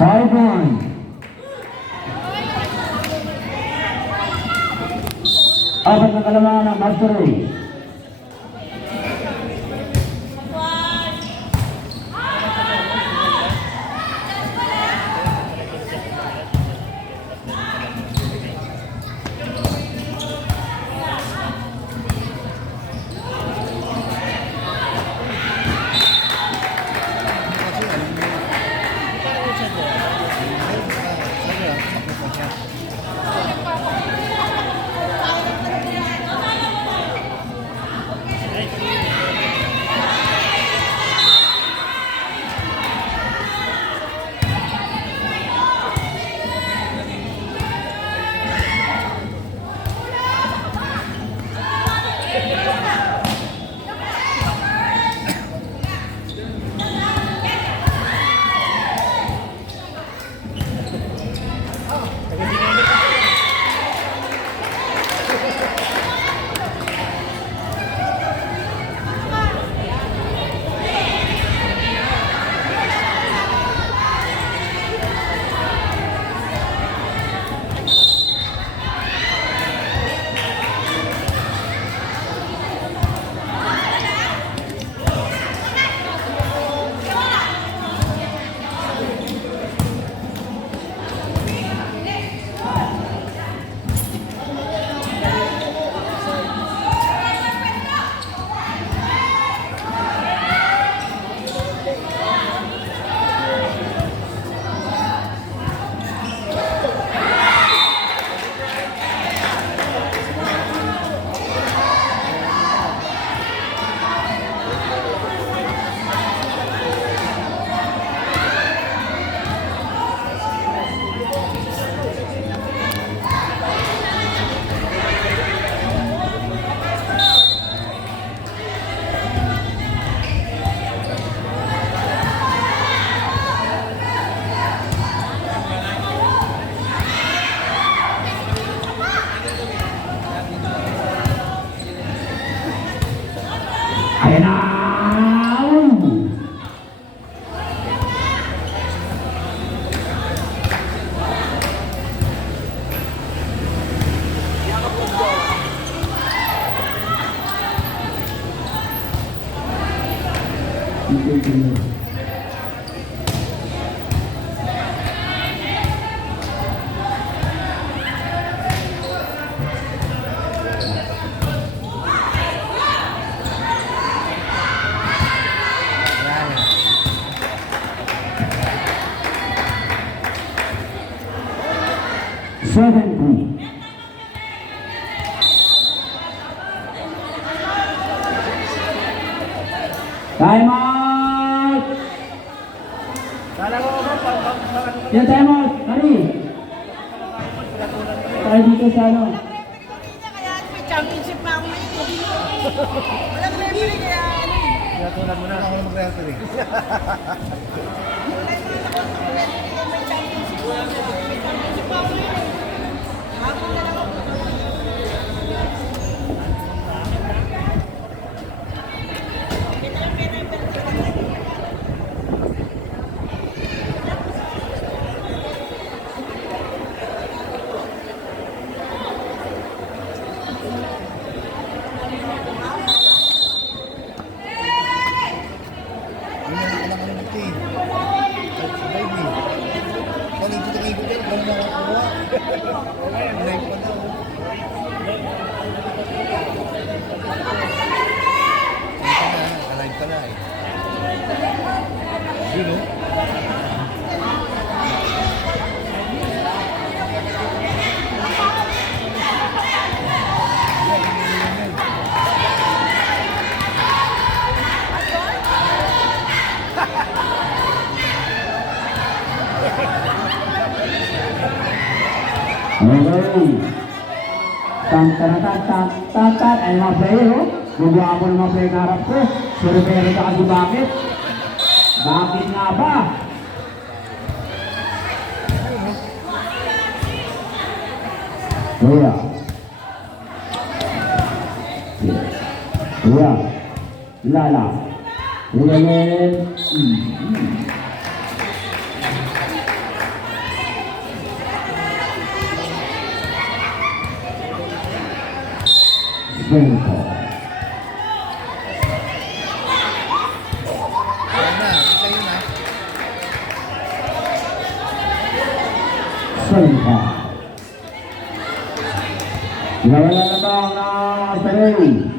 5-1. Apat na kalamangan ng Master Ray. Ayan na! Seven. Time out! Yan, time out! Kari! Tayo dito sa ano? Kaya may championship na ako ngayon. Walang referee kaya ano eh. Kaya tulad mo na ako mag-referee. May championship pa ako ngayon eh. Hapon na lang ako. Okay. Tan. Ay mga player, oh. Gagawa ko ng mga player na harap ko. Survey ka kasi bakit? Bakit nga ba? Kuya. Kuya. Lala. Kuya. Bento. Ayan na, isa yun ha. Salita. Nawala na ba ang Asterey?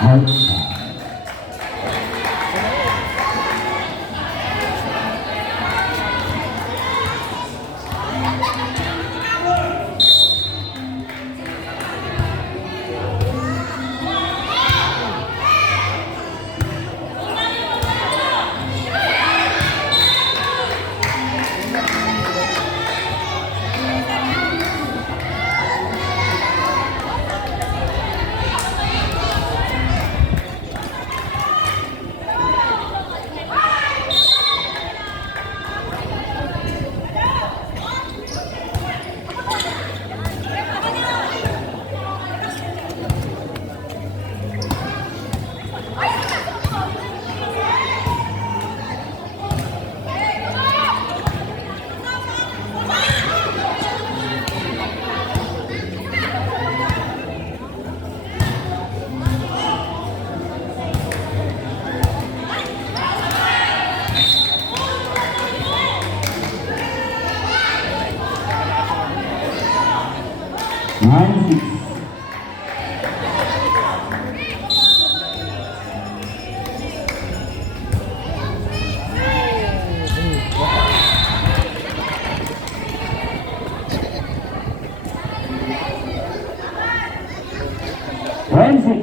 Outside. Nine, six. Ten, six.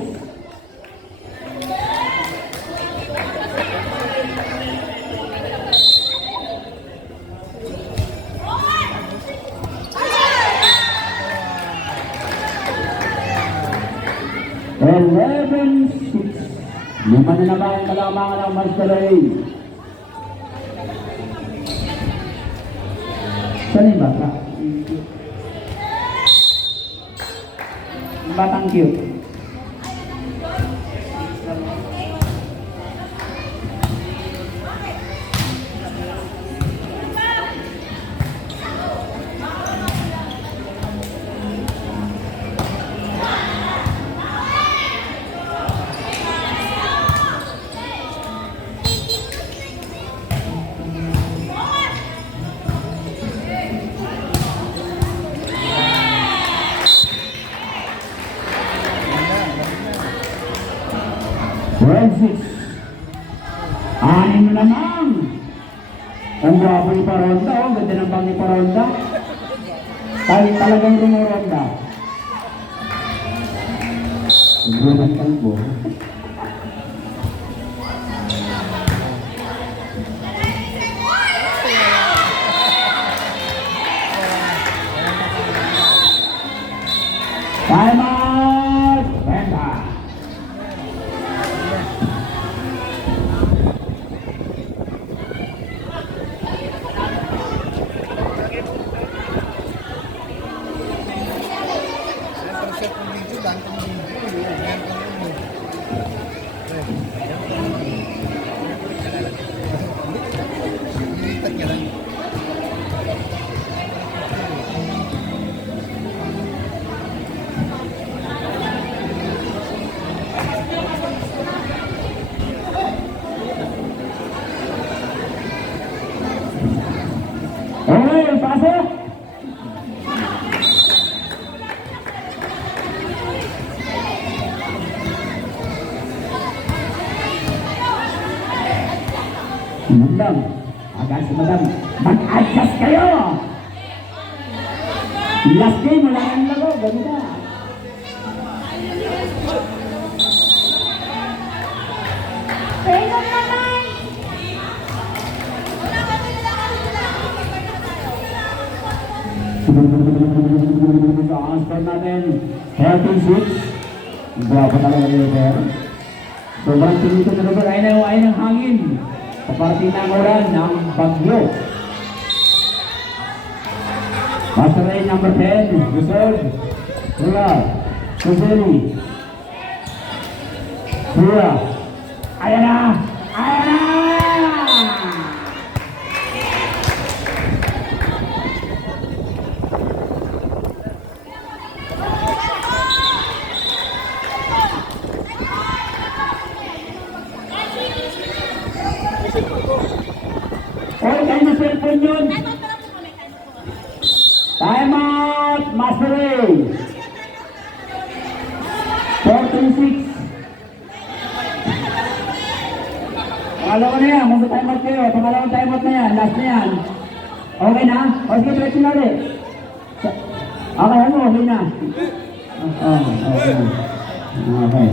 Eleven, six. Lima na naman ang kalamangan ng Mascaray. Saan yung bata? Batang cute. Francis. Anin na naman. Ang gwapo ni Paronda, oh. Ganda ng bang ni Paronda. Talagang rumuronda. Hindi ng kalbo. Time out! Benta! Set ng video, dami kong video. Ayan pa rin mo. Lipat ka lang. Okay, pasok! Madam, agad si Madam, mag-adjust kayo! Last game, wala kang lago, ganda. Pwede naman! Sa answer natin, 36. Gwapo talaga yung River. Sobrang tinito na River, ay ng hangin. Sa parte ng ulan ng bagyo. Master Ray number 10, reserve. Real. Suseli. Real. Ayan na! Ayan na! Oy, kayo na cellphone yun! Time out! Master Ray! 4-6. Pangalawa na yan, mag-time out kayo. Pangalawang time out na yan, last na yan. Okay na? O sige, diretso na ulit. Okay, ano? Okay na. Okay. Okay.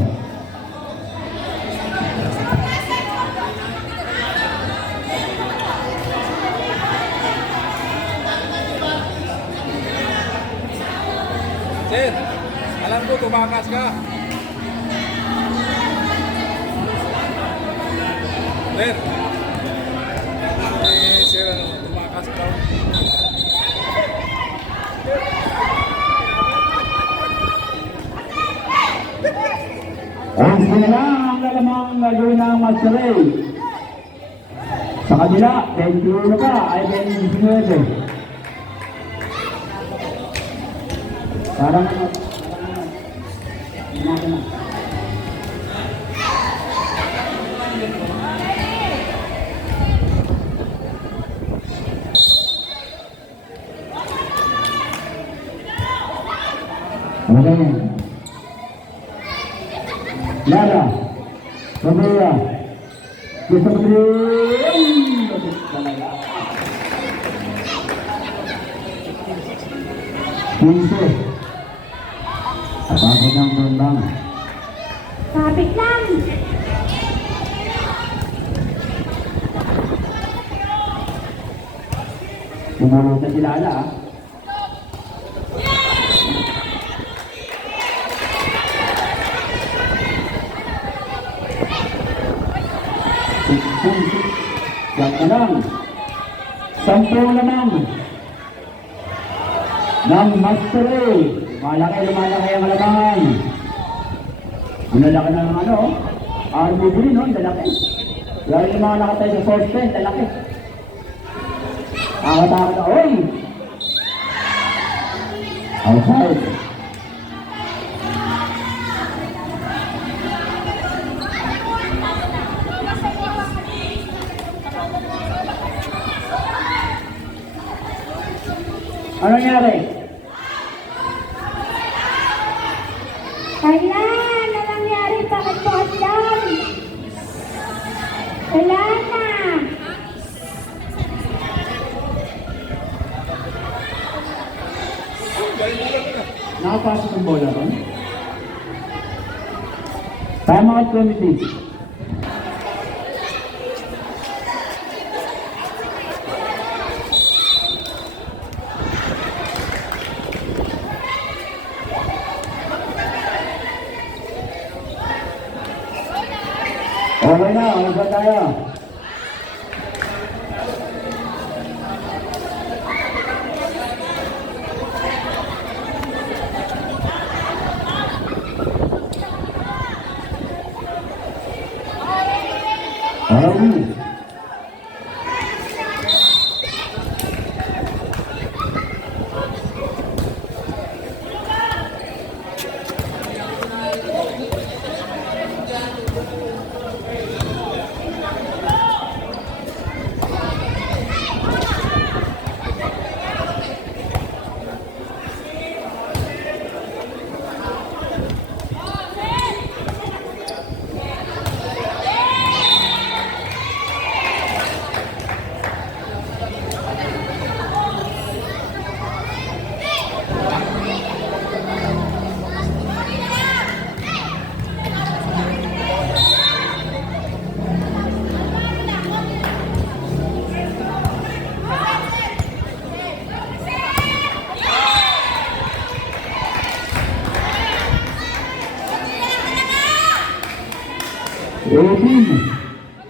Sir, alam ko tumakas ka. Sir, sir, tumakas ka. Ang sila lang ang lalamang gagawin ng Master Ray. Sa kabila, 21 pa, ay 19. Parang ano? Okay. Lara. Sabaya. Kita beri. Pintu. Apa yang berenang? Kapit lang! Pumulutan sila ala. Yan ka lang. 10 lamang. Ng Master Ray. Lumalaki ang alaman. Ang lalaki na ng ano, RBB rin, no? Lalaki. Lalo yung mga nakatay sa source pen, lalaki. Akatakot na, oy! Outside. Ano nangyari? Wala! Ano nangyari? Bakit po dyan? Wala na! Nakapasok ang bola ron? Time out committee. Okay na, ulit tayo. Okay.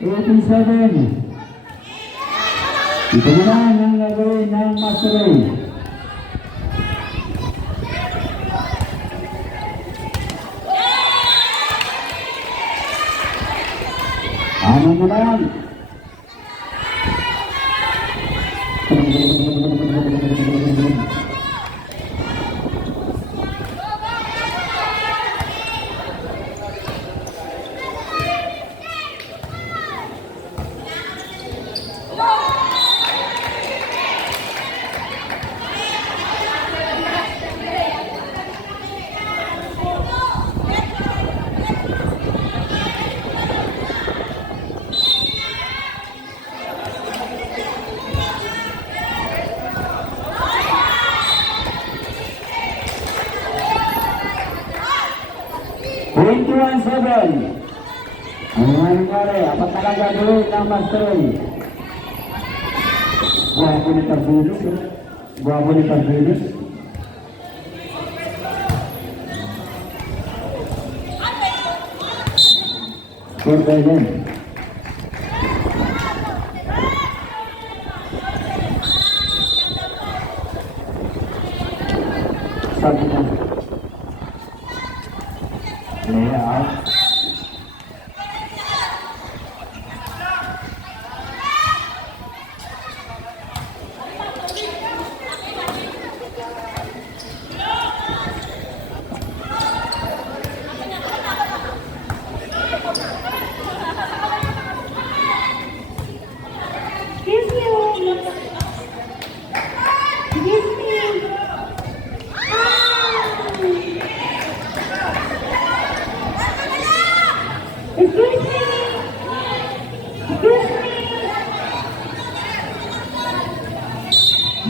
Eighteen seven. Ito na lang ang gagawin ng Master Ray. Ano mo na yan? Twenty-one seven. Ano nga nangyari? Apat na lang gagawin ng Master. Guwapo ni Tarbilis. Guwapo ni Tarbilis. Score by them. Sabi na. Layout. Excuse me. Excuse me. Excuse me. Excuse me.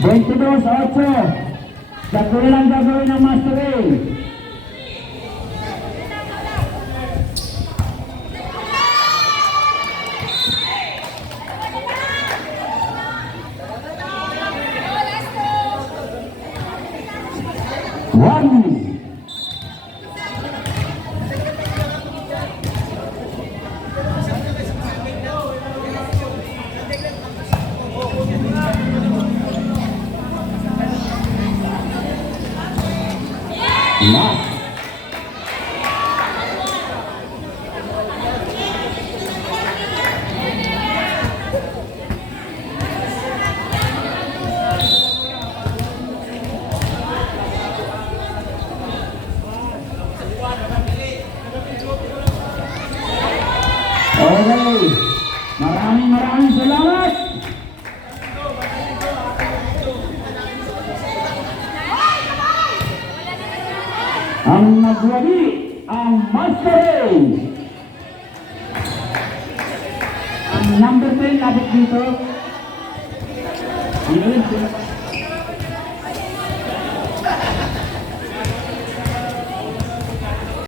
22-8. Tatlo na lang gagawin ng Master A. One. Last. Okay. Maraming salamat. Ang nagwali ang Master A. Ang number 10 labit dito. Ang